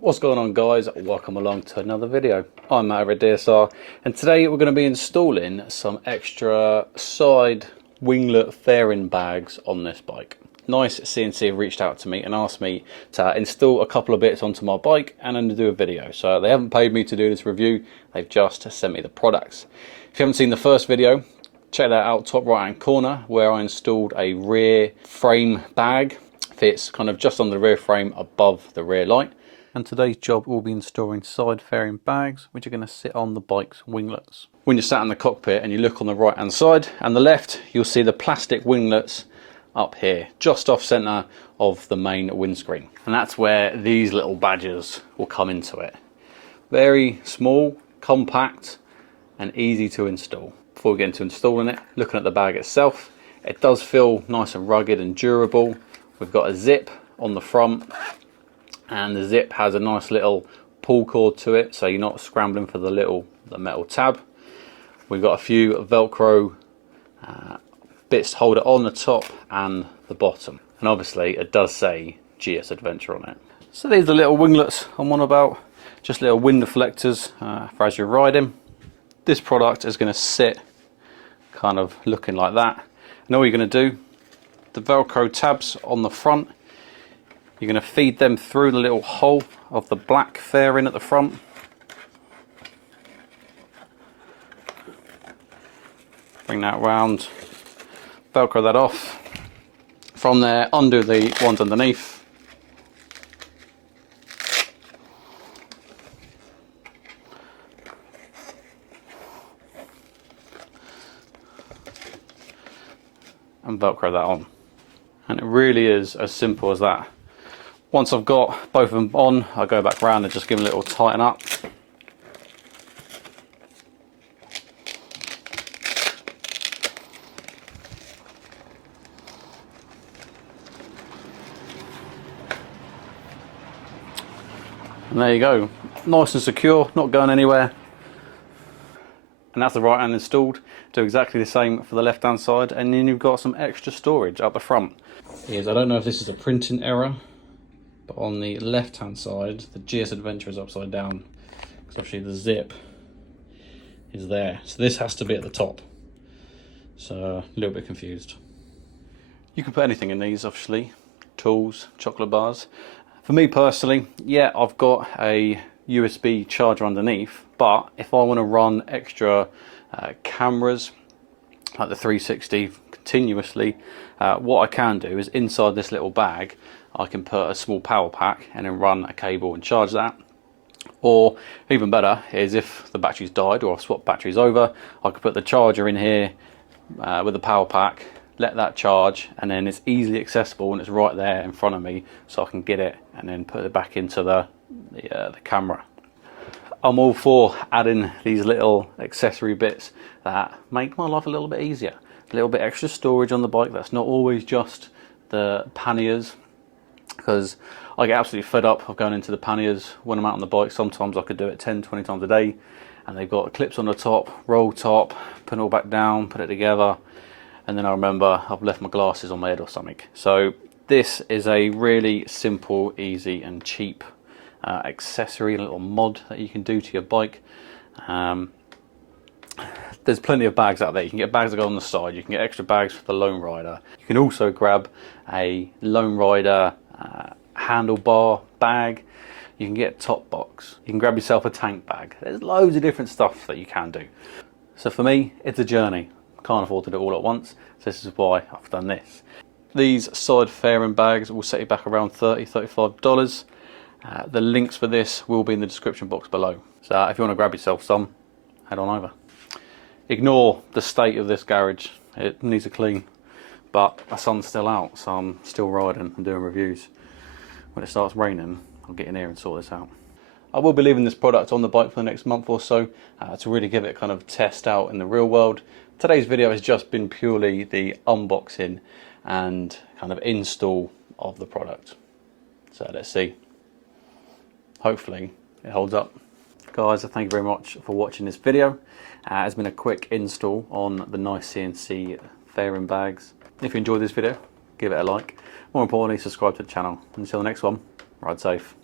What's going on, guys? Welcome along to another video. I'm Matt at DSR, and today we're going to be installing some extra side winglet fairing bags on this bike. Nice CNC have reached out to me and asked me to install a couple of bits onto my bike and then to do a video. So they haven't paid me to do this review, they've just sent me the products. If you haven't seen the first video, check that out, top right hand corner, where I installed a rear frame bag. Fits kind of just on the rear frame above the rear light. And today's job will be installing side fairing bags which are going to sit on the bike's winglets. When you're sat in the cockpit and you look on the right hand side and the left, you'll see the plastic winglets up here, just off centre of the main windscreen. And that's where these little badges will come into it. Very small, compact and easy to install. Before we get into installing it, looking at the bag itself, it does feel nice and rugged and durable. We've got a zip on the front, and the zip has a nice little pull cord to it, so you're not scrambling for the metal tab. We've got a few Velcro bits to hold it on the top and the bottom, and obviously it does say GS Adventure on it. So these are the little winglets I'm on about, just little wind deflectors for as you're riding. This product is going to sit kind of looking like that, and all you're going to do, the Velcro tabs on the front, you're going to feed them through the little hole of the black fairing at the front. Bring that round, Velcro that off. From there, undo the ones underneath. And Velcro that on. And it really is as simple as that. Once I've got both of them on, I go back round and just give them a little tighten up. And there you go, nice and secure, not going anywhere. And that's the right hand installed. Do exactly the same for the left hand side, and then you've got some extra storage up the front. I don't know if this is a printing error, but on the left hand side the GS Adventure is upside down because actually the zip is there, so this has to be at the top, so a little bit confused. You can put anything in these, obviously, tools, chocolate bars. For me personally, yeah, I've got a USB charger underneath, but if I want to run extra cameras like the 360 continuously, what I can do is inside this little bag I can put a small power pack and then run a cable and charge that. Or even better is if the battery's died or I've swapped batteries over, I could put the charger in here with the power pack, let that charge, and then it's easily accessible and it's right there in front of me, so I can get it and then put it back into the camera. I'm all for adding these little accessory bits that make my life a little bit easier. A little bit extra storage on the bike that's not always just the panniers, because I get absolutely fed up of going into the panniers when I'm out on the bike. Sometimes I could do it 10-20 times a day, and they've got clips on the top, roll top, put it all back down, put it together, and then I remember I've left my glasses on my head or something. So this is a really simple, easy and cheap accessory, a little mod that you can do to your bike. There's plenty of bags out there. You can get bags that go on the side, you can get extra bags for the Lone Rider. You can also grab a Lone Rider handlebar bag. You can get a top box. You can grab yourself a tank bag. There's loads of different stuff that you can do. So for me, it's a journey. Can't afford to do it all at once, so this is why I've done this. These side fairing bags will set you back around $30-$35. The links for this will be in the description box below. So if you want to grab yourself some, head on over. Ignore the state of this garage, it needs a clean, but the sun's still out, so I'm still riding and doing reviews. When it starts raining, I'll get in here and sort this out. I will be leaving this product on the bike for the next month or so to really give it a kind of test out in the real world. Today's video has just been purely the unboxing and kind of install of the product. So let's see. Hopefully it holds up. Guys, thank you very much for watching this video. It's been a quick install on the nice CNC fairing bags. If you enjoyed this video, give it a like. More importantly, subscribe to the channel. Until the next one, ride safe.